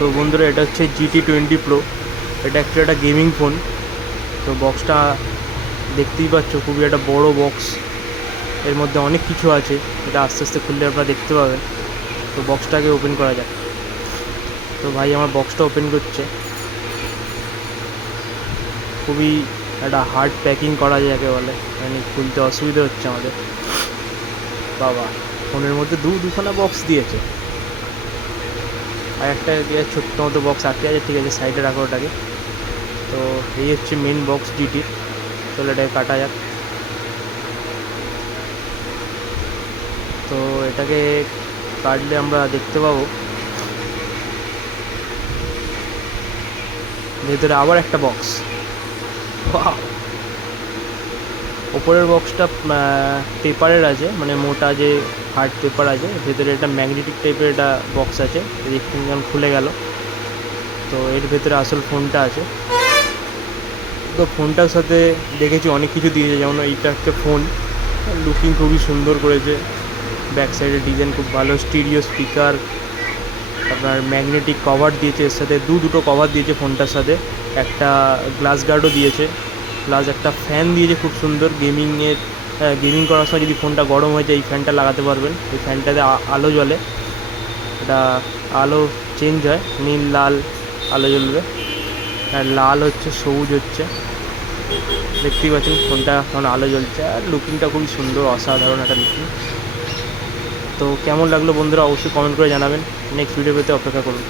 তো বন্ধুরা, এটা হচ্ছে GT20 Pro। এটা অ্যাকচুয়ালি একটা গেমিং ফোন। তো বক্সটা দেখতেই পাচ্ছ, খুবই একটা বড় বক্স। এর মধ্যে অনেক কিছু আছে, এটা আস্তে আস্তে খুললে আপনারা দেখতে পাবেন। তো বক্সটাকে ওপেন করা যাক। তো ভাই আমার বক্সটা ওপেন করছে। খুবই একটা হার্ড প্যাকিং করা যায় যাকে বলে, মানে খুলতে অসুবিধা হচ্ছে আমাদের। বাবা, ফোনের মধ্যে দুখানা বক্স দিয়েছে, আর একটা ছোট্ট মতো বক্স আটকে আছে। ঠিক আছে, সাইডে রাখো ওটাকে। তো এই হচ্ছে মেন বক্স জিটির। চলো এটাকে কাটা যাক। তো এটাকে কাটলে আমরা দেখতে পাবো ভেতরে আবার একটা বক্স। ওপরের বক্সটা পেপারের আছে, মানে মোটা যে হার্ড পেপার আছে। ভেতরে একটা ম্যাগনেটিক টাইপের একটা বক্স আছে, দেখুন যেমন খুলে গেল। তো এর ভেতরে আসল ফোনটা আছে। তো ফোনটার সাথে দেখেছি অনেক কিছু দিয়েছে, যেমন এইটা একটা ফোন, লুকিং খুবই সুন্দর করেছে। ব্যাক সাইডের ডিজাইন খুব ভালো, স্টিরিও স্পিকার, আপনার ম্যাগনেটিক কভার দিয়েছে এর সাথে, দুটো কভার দিয়েছে ফোনটার সাথে। একটা গ্লাস গার্ডও দিয়েছে, প্লাস একটা ফ্যান দিয়েছে খুব সুন্দর। গেমিং করার সময় যদি ফোনটা গরম হয়ে যায়, এই ফ্যানটা লাগাতে পারবেন। এই ফ্যানটাতে আলো জ্বলে, এটা আলো চেঞ্জ হয়, নীল লাল আলো জ্বলবে। আর লাল হচ্ছে, সবুজ হচ্ছে, দেখতেই পাচ্ছেন ফোনটা এখন আলো জ্বলছে। আর লুকিংটা খুবই সুন্দর, অসাধারণ একটা লুকিং। তো কেমন লাগলো বন্ধুরা, অবশ্যই কমেন্ট করে জানাবেন। নেক্সট ভিডিও পেতে অপেক্ষা করুন।